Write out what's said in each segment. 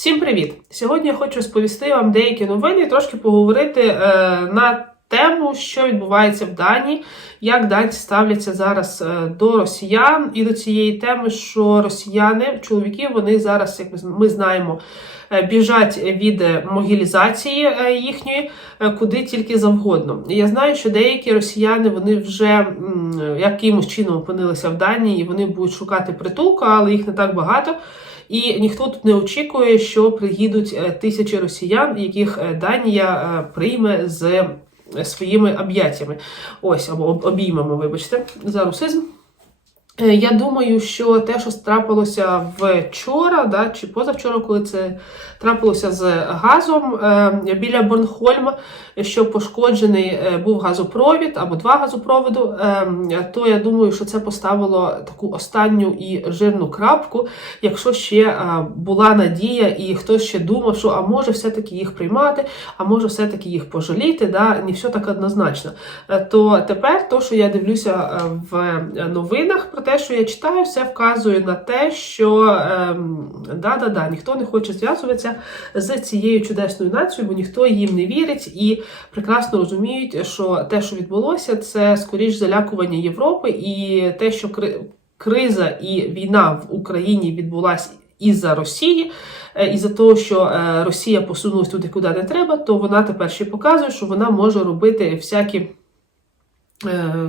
Всім привіт! Сьогодні я хочу розповісти вам деякі новини трошки поговорити е, на тему, що відбувається в Данії, як данці ставляться зараз е, до росіян і до цієї теми, що росіяни, чоловіки, вони зараз, як ми знаємо, е, біжать від могілізації е, їхньої, куди тільки завгодно. Я знаю, що деякі росіяни вони вже якимось чином опинилися в Данії, і вони будуть шукати притулку, але їх не так багато. І ніхто тут не очікує, що приїдуть е, тисячі росіян, яких е, Данія е, прийме з своїми об'яттями. Ось, або об- обіймами, вибачте, за русизм. Е, Я думаю, що те, що трапилося вчора, да, чи позавчора, коли це трапилося з газом е, біля Борнхольма, що пошкоджений е, був газопровід або два газопроводу, то я думаю, що це поставило таку останню і жирну крапку, якщо ще була надія, і хтось ще думав, що а може все-таки їх приймати, а може все-таки їх пожаліти, да, не все так однозначно. То тепер, то, що я дивлюся в новинах про те, що я читаю, все вказує на те, що ем, да-да-да, ніхто не хоче зв'язуватися з цією чудесною нацією, бо ніхто їм не вірить і прекрасно розуміють, що те, що відбулося, це скоріш залякування Європи, і те, що кри- криза і війна в Україні відбулася із-за Росії. е, Із-за того, що е, Росія посунулась туди, куди не треба, то вона тепер ще показує, що вона може робити всякі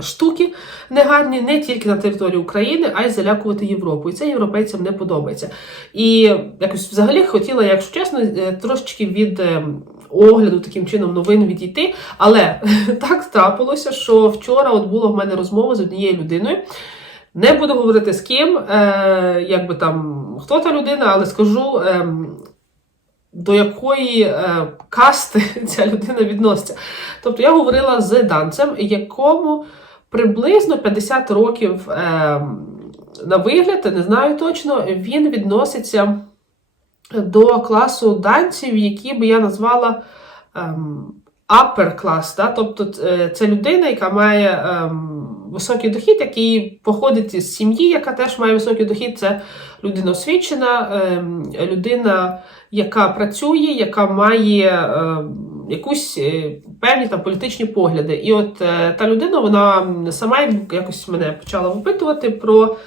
штуки негарні не тільки на території України, а й залякувати Європу. І це європейцям не подобається. І якось взагалі хотіла, якщо чесно, е, трошечки від. е, Огляду таким чином новин відійти, але так трапилося, що вчора от була в мене розмова з однією людиною. Не буду говорити з ким, е, якби там хто та людина, але скажу, е, до якої е, касти ця людина відноситься. Тобто я говорила з данцем, якому приблизно 50 років е, на вигляд, не знаю точно, він відноситься до класу данців, які би я назвала ем, upper class, да? тобто е, це людина, яка має ем, високий дохід, який походить з сім'ї, яка теж має високий дохід. Це людина освічена, ем, людина, яка працює, яка має ем, якусь е, певні там політичні погляди. І от е, та людина, вона сама якось мене почала випитувати про.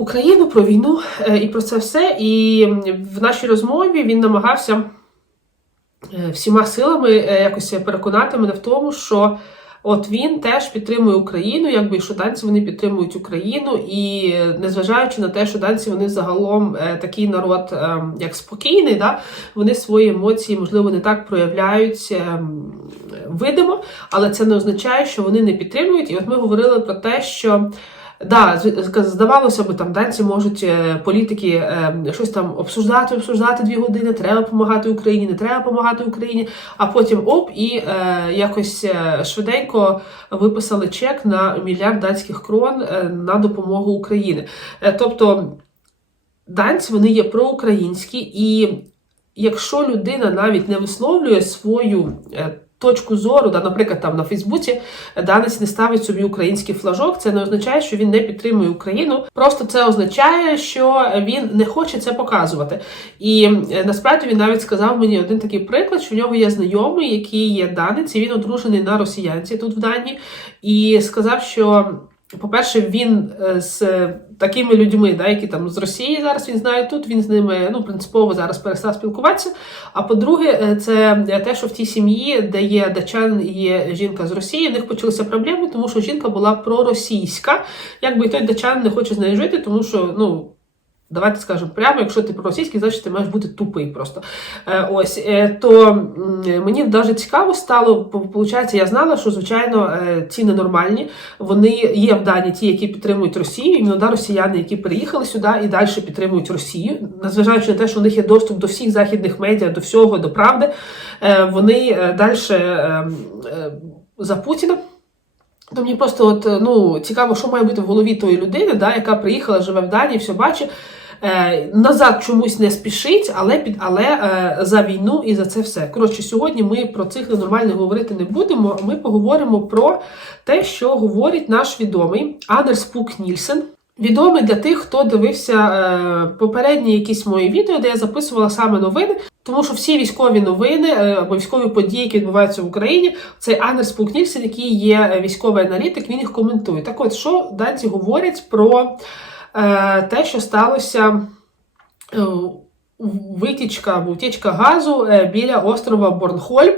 Україну про війну і про це все. І в нашій розмові він намагався всіма силами е, якось переконати мене в тому, що от він теж підтримує Україну, якби що данці вони підтримують Україну, і е, незважаючи на те, що данці вони загалом е, такий народ, е, як спокійний, да, вони свої емоції, можливо, не так проявляють е, видимо, але це не означає, що вони не підтримують. І от ми говорили про те, що. Да, здавалося б, там данці можуть е, політики е, щось там обсуждати, обсуждати дві години, треба допомагати Україні, не треба допомагати Україні, а потім оп, і е, якось швиденько виписали чек на мільярд датських крон на допомогу Україні. Тобто данці вони є проукраїнські, і якщо людина навіть не висловлює свою точку зору, да, наприклад, там на Фейсбуці данець не ставить собі український флажок, це не означає, що він не підтримує Україну. Просто це означає, що він не хоче це показувати. І е, насправді він навіть сказав мені один такий приклад, що в нього є знайомий, який є данець, і він одружений на росіянці тут в Данії, і сказав, що. По-перше, він е, з такими людьми, да, які там з Росії зараз він знає тут, він з ними ну, принципово зараз перестав спілкуватися. А по-друге, е, це те, що в тій сім'ї, де є дачан і є жінка з Росії, в них почалися проблеми, тому що жінка була проросійська. Якби той дачан не хоче з нею жити, тому що, ну. Давайте скажемо прямо, якщо ти проросійський, значить ти маєш бути тупий просто. Е, ось е, то мені дуже цікаво стало. по- Получається, я знала, що звичайно е, ці ненормальні. Вони є в Данії ті, які підтримують Росію, і да, росіяни, які приїхали сюди і далі підтримують Росію, незважаючи на те, що у них є доступ до всіх західних медіа, до всього, до правди. Вони далі за Путіна. То мені просто от, е, ну, цікаво, що має бути в голові тої людини, да, яка приїхала, живе в Данії, все бачить. Е, назад чомусь не спішить, але під але е, за війну і за це все. Коротше, сьогодні ми про цих ненормальних говорити не будемо. Ми поговоримо про те, що говорить наш відомий Анерс Пук Нільсен. відомий для тих, хто дивився е, попередні якісь мої відео, де я записувала саме новини. Тому що всі військові новини е, або військові події, які відбуваються в Україні, цей Анерс Пукнільсен, який є е, військовий аналітик, він їх коментує. Так от, що данці говорять про е, те, що сталося е, витічка або утічка газу е, біля острова Борнхольм.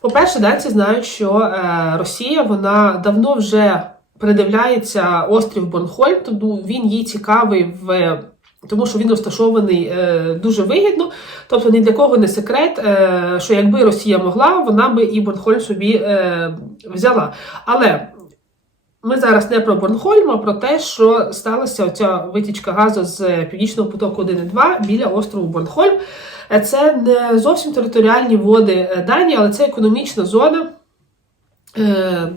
По-перше, данці знають, що е, Росія вона давно вже придивляється острів Борнхольм, тому він їй цікавий в. Тому що він розташований е, дуже вигідно, тобто ні для кого не секрет, е, що якби Росія могла, вона би і Борнхольм собі е, взяла. Але ми зараз не про Борнхольм, а про те, що сталася оця витічка газу з Північного потоку 1 і 2 біля острову Борнхольм. Е, Це не зовсім територіальні води е, Данії, але це економічна зона е,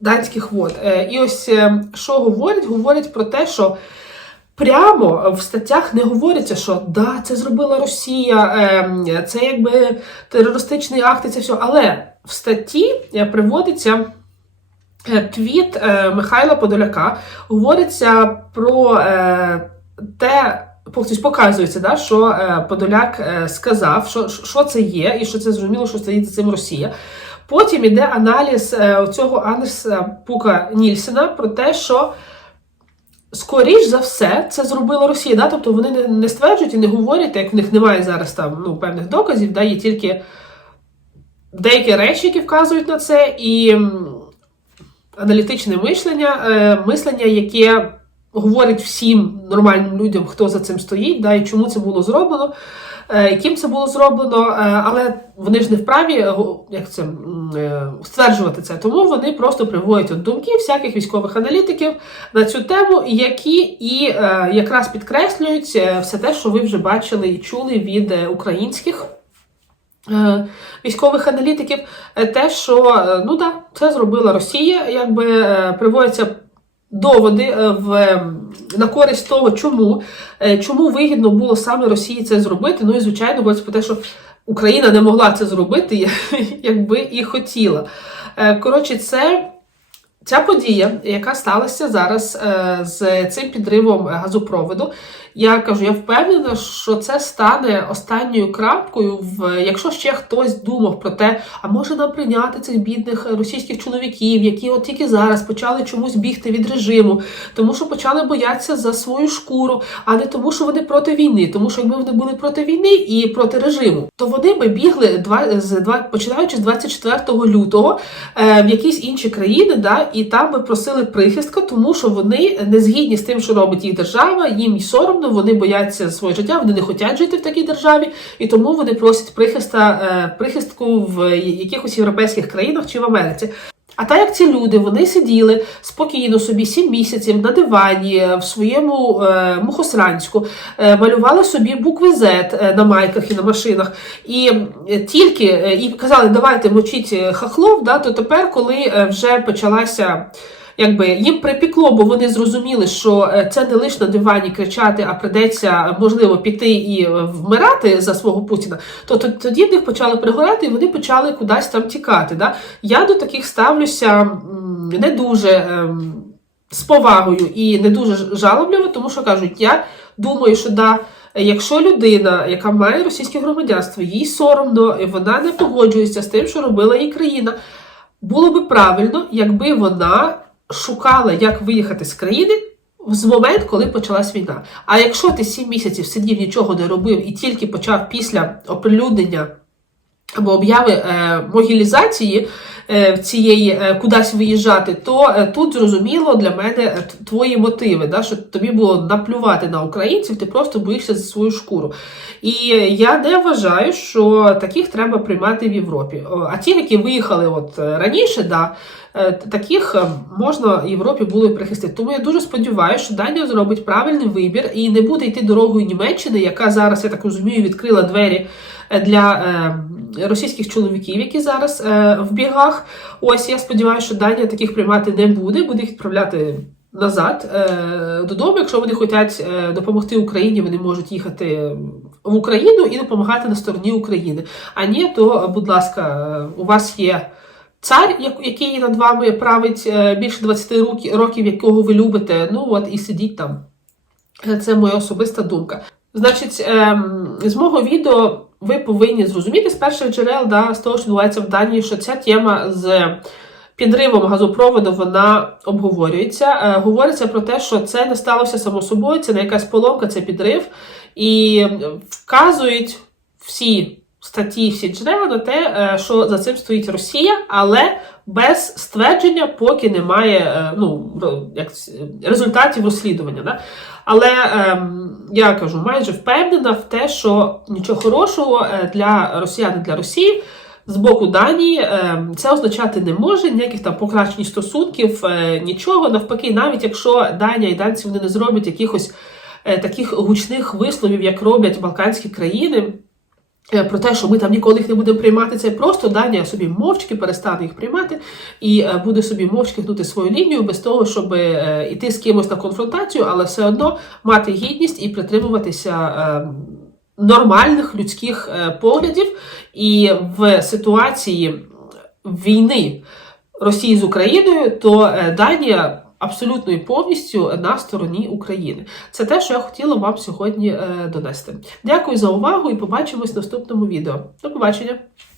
данських вод. Е, І ось е, що говорять? Говорять про те, що прямо в статтях не говориться, що да, це зробила Росія, е, це якби терористичний акт, і це все. Але в статті е, приводиться. Е, Твіт е, Михайла Подоляка говориться про е, те, тобто показується, да, що е, Подоляк е, сказав, що, що це є, і що це зрозуміло, що стоїть за цим Росія. Потім іде аналіз е, цього Андерса Пука Нільсена про те, що скоріш за все це зробила Росія. Да? Тобто вони не, не стверджують і не говорять, як в них немає зараз там ну, певних доказів, да? є тільки деякі речі, які вказують на це, і аналітичне мишлення, е, мислення, яке говорить всім нормальним людям, хто за цим стоїть, да, і чому це було зроблено, е, яким це було зроблено, е, але вони ж не вправі е, як це, стверджувати це. Тому вони просто приводять думки всяких військових аналітиків на цю тему, які і е, якраз підкреслюють е, все те, що ви вже бачили і чули від е, українських. е, Військових аналітиків, е, те, що е, ну да, це зробила Росія, якби е, приводяться доводи е, в, на користь того, чому, е, чому вигідно було саме Росії це зробити. Ну і звичайно, говориться про те, що Україна не могла це зробити, якби і хотіла. Е, Коротше, це. Ця подія, яка сталася зараз е, з цим підривом газопроводу, я кажу, я впевнена, що це стане останньою крапкою. В якщо ще хтось думав про те, а може нам прийняти цих бідних російських чоловіків, які от тільки зараз почали чомусь бігти від режиму, тому що почали боятися за свою шкуру, а не тому, що вони проти війни. Тому що якби вони були проти війни і проти режиму, то вони би бігли два з два починаючи з 24 лютого е, в якісь інші країни, да, і там би просили прихистка, тому що вони не згідні з тим, що робить їх держава, їм соромно, вони бояться своє життя, вони не хочуть жити в такій державі, і тому вони просять прихиста, е, прихистку в якихось європейських країнах чи в Америці. А так як ці люди вони сиділи спокійно собі сім місяців на дивані е, в своєму е, мухосранську, е, малювали собі букви Z е, на майках і на машинах, і тільки е, і казали, давайте мочіть хахлов, да, то тепер, коли вже почалася. Якби їм припікло, бо вони зрозуміли, що е, це не лише на дивані кричати, а придеться можливо піти і е, вмирати за свого Путіна. То тоді в них почали пригорати, і вони почали кудись там тікати. Да? Я до таких ставлюся не дуже ем, з повагою і не дуже жалобливо, тому що кажуть, я думаю, що да. Якщо людина, яка має російське громадянство, їй соромно, і вона не погоджується з тим, що робила її країна, було би правильно, якби вона шукала, як виїхати з країни з момент, коли почалась війна. А якщо ти сім місяців сидів, нічого не робив і тільки почав після оприлюднення або обяви е, могілізації е, цієї е, кудись виїжджати, то е, тут зрозуміло для мене е, твої мотиви, да, що тобі було наплювати на українців, ти просто боїшся за свою шкуру. І я не вважаю, що таких треба приймати в Європі. А ті, які виїхали от е, раніше, да, таких е, можна Європі було і прихистити. Тому я дуже сподіваюся, що Данія зробить правильний вибір і не буде йти дорогою Німеччини, яка зараз, я так розумію, відкрила двері е, для е, російських чоловіків, які зараз е, в бігах. Ось я сподіваюся, що Данія таких приймати не буде, буде їх відправляти. Назад е, додому, якщо вони хочуть е, допомогти Україні, вони можуть їхати в Україну і допомагати на стороні України. А ні, то, будь ласка, е, у вас є цар, який над вами править е, більше 20 років, якого ви любите. Ну от і сидіть там. Це моя особиста думка. Значить, ем, з мого відео ви повинні зрозуміти з перших джерел, да, з того, що відбувається в Данії, що ця тема з підривом газопроводу вона обговорюється. Е, говориться про те, що це не сталося само собою, це не якась поломка, це підрив. І вказують всі статті, всі джерела на те, е, що за цим стоїть Росія, але без ствердження, поки немає е, ну, як, результатів розслідування. Да? Але ем, я кажу, майже впевнена в те, що нічого хорошого е, для росіян і для Росії з боку Данії ем, це означати не може, ніяких там покращень стосунків, нічого. Навпаки, навіть якщо Данія і данці вони не зроблять якихось таких гучних висловів, як роблять Балканські країни. Е, Про те, що ми там ніколи їх не будемо приймати, це просто Данія собі мовчки перестане їх приймати і е, буде собі мовчки гнути свою лінію без того, щоб е, йти з кимось на конфронтацію, але все одно мати гідність і притримуватися нормальних людських поглядів. І в ситуації війни Росії з Україною, то Данія абсолютно і повністю на стороні України. Це те, що я хотіла вам сьогодні е, донести. Дякую за увагу і побачимось в наступному відео. До побачення!